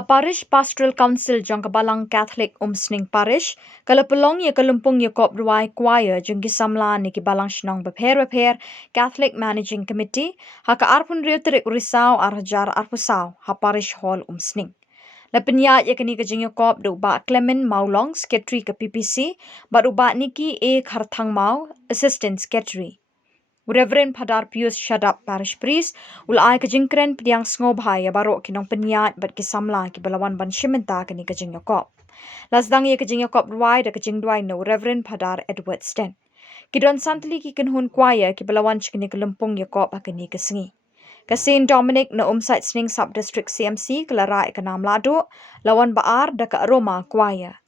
Parish Pastoral Council jong Balang Katholik Umsning Parish, Kalapulong ya Lympung Rwai Choir jong Samla ni Balang shnong bapher Katholik Managing Committee, haka arpun Tarik Risaw arhajar arpusaw ha Parish Hall Umsning. La pynyaid ya Jingiakop Bah Clement Mawlong, Seretary ke PPC, Bah Nicky A Kharthangmaw, Assistant Secretary. Rev Phadar Pius Shadap Parish Priesd ulai ke jingkren pdiang sngewbha ya baroh nongpyniaid bat ki Samla ki balawan ban shimenta ke ni ke Jingiakop. Lahduh ya ke Jingiakop Rwai da ke jingduai no Rev Phadar Edward Sten. Kidon santli ki kenhun choir ki balawan chikini ke Lympung yakop ke ni ke sengi. Ke St Dominic na Umsning Sub District CMC ke larai ke nam Lahduh lawan ba'ar da ke Aroma Choir.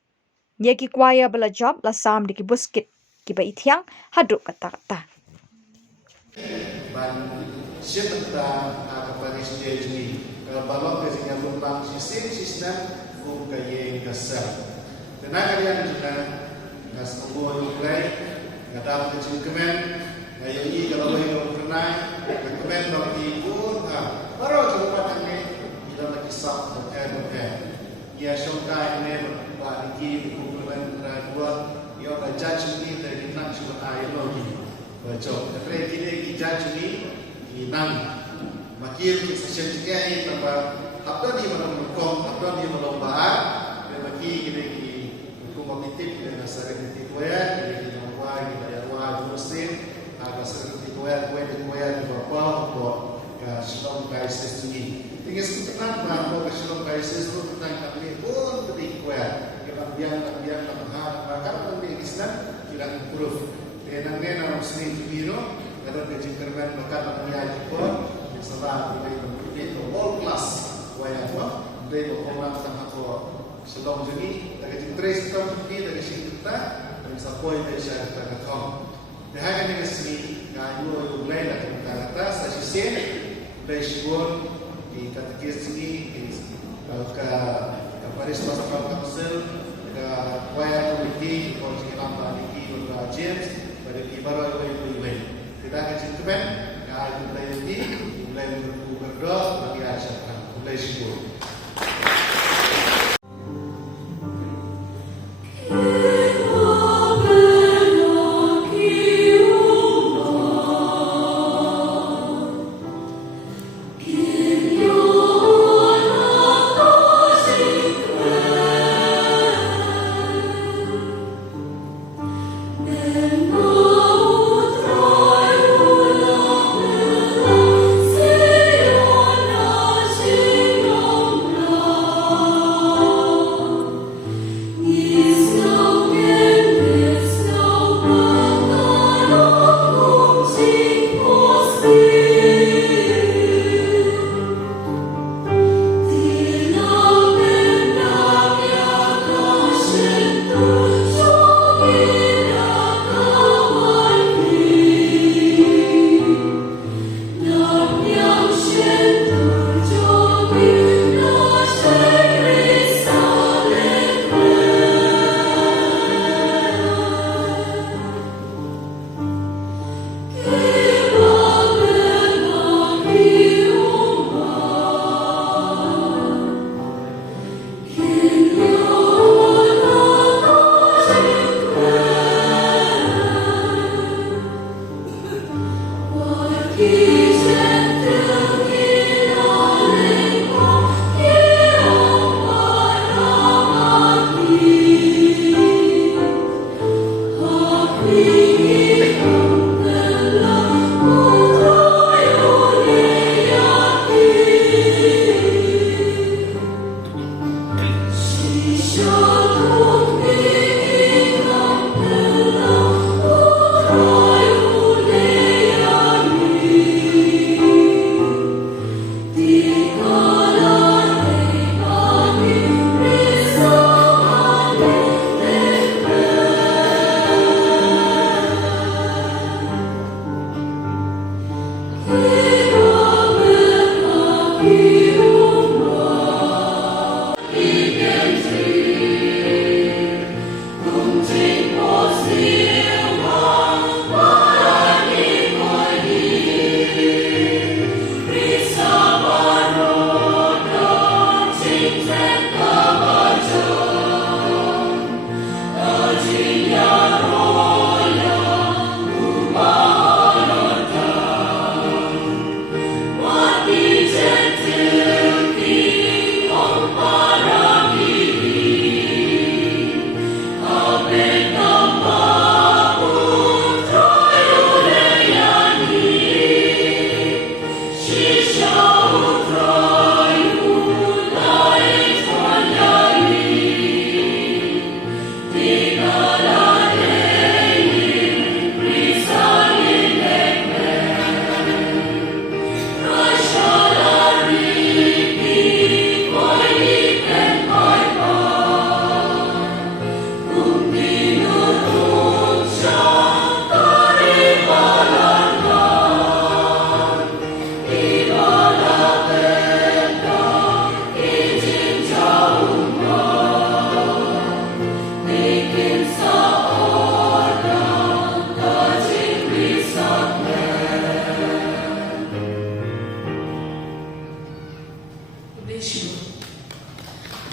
Ya ki choir bela job la sam di ki buskit ki ba itiang haduk kata-kata. Ban siapa ke Parish Priesd kalau balok ke sini lumpang sistem ke kasar. Tenaga dia juga gas tunggu mulai kadang ke jingkren ayo ini kalau boleh kenai jingkren bagi pun baru coba ni kita lagi sah berkait ya syongkai ini Bah Nicky A Kharthangmaw dia berjudge ni dari nak cuba air lagi. Baca, tapi kita judge ni nang makir session juga ini tanpa apa dia menungkong, apa dia melomba, dan maki kita hukum komitif dengan Seretary kuat, kita nampak kita Parish Umsning, ada Seretary kuat di bawah untuk Shillong Diocese ini. Tinggal sebentar bahawa Shillong Diocese itu tentang kami pun penting kuat, kita biar bahkan penting Islam kita improve. Nang Umsning biro ada jingkren bakal pyniaid pun salah itu all class waya apa dari orang sama tu Shillong jadi dari tres tahun dari sini dan sampai dari Seretary kau dah kan ini sini kayu mulai dari atas dari sini dari sebuah di kategori sini ke Parish Pastoral Council ke choir committee kalau kita Bah Nicky A James dari kiba kita akan jingkren mulai ini mulai berdoa bagi asyarakat mulai syukur.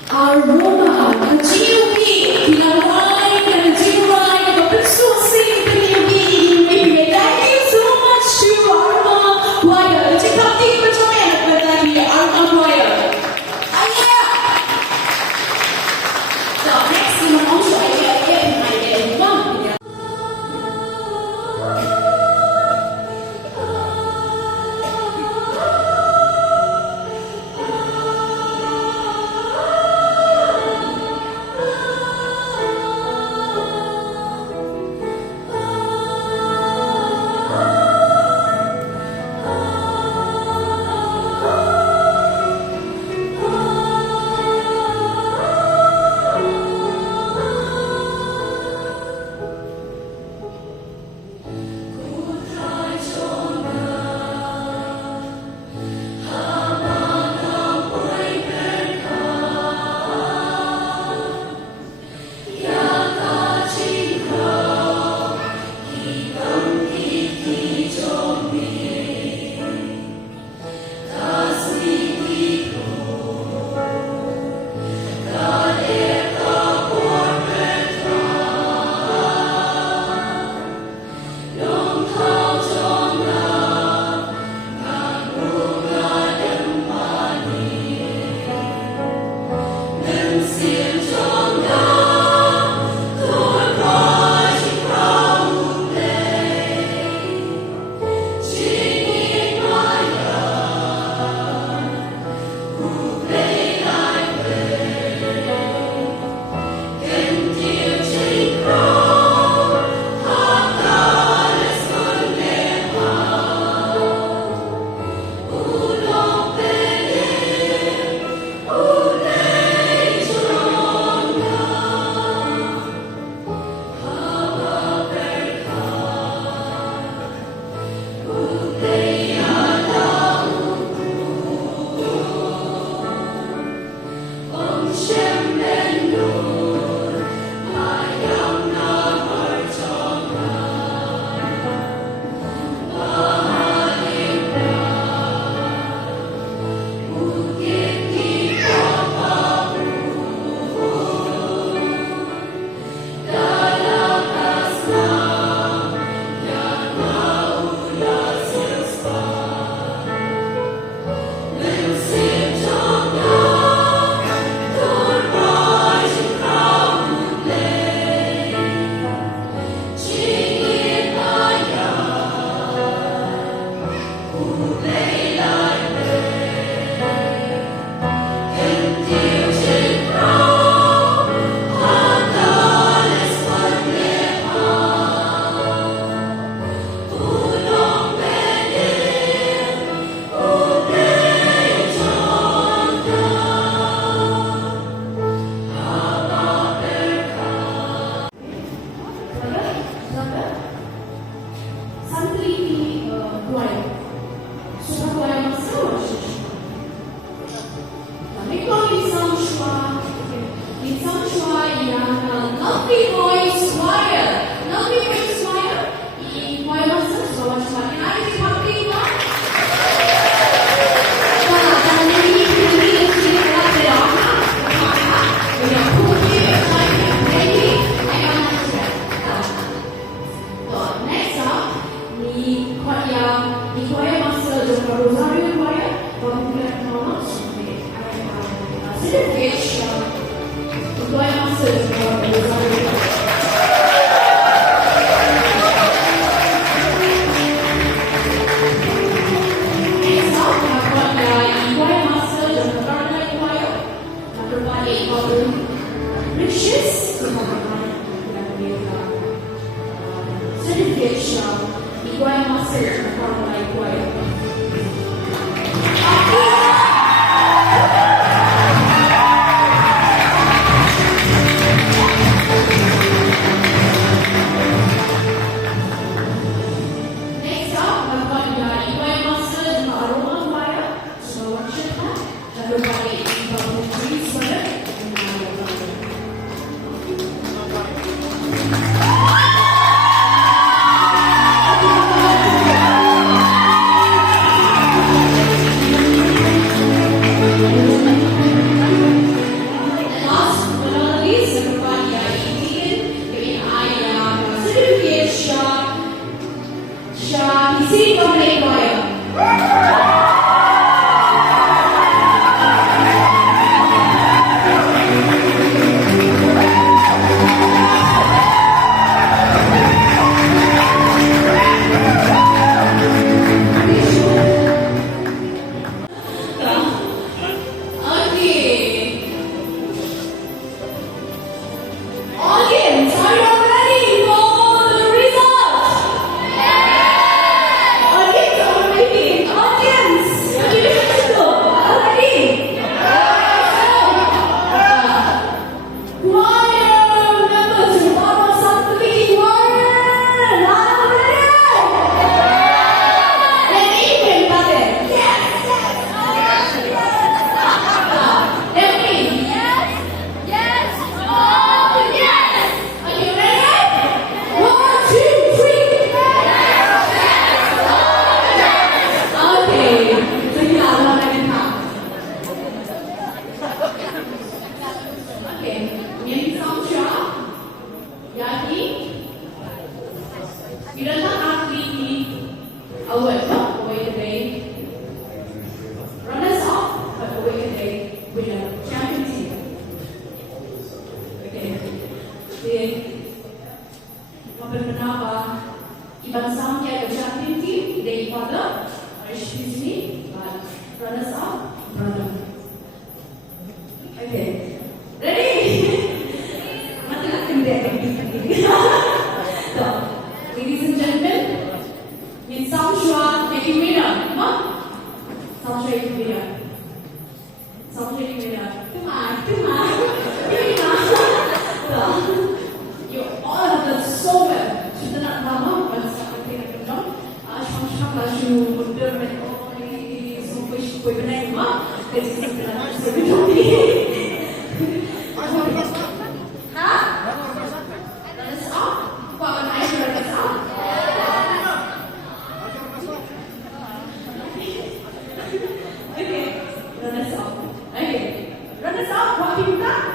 Aroma Choir, thank you so much to Aroma Choir. Check out the Aroma Choir. So next, we want to Ibang Samla the champion team, Rev Phadar Pius Shadap, runners up, brother. Okay, ready? So, ladies and gentlemen, in Samla making winner, come on. Samla making winner. Samla making winner. Come on. So, you all have done so well. Kita nak nama, bangsa kita nak jom. Samla laju mundur menoleh semua kue benai rumah. Jadi kita nak sebelum ni. Runners up. What people got?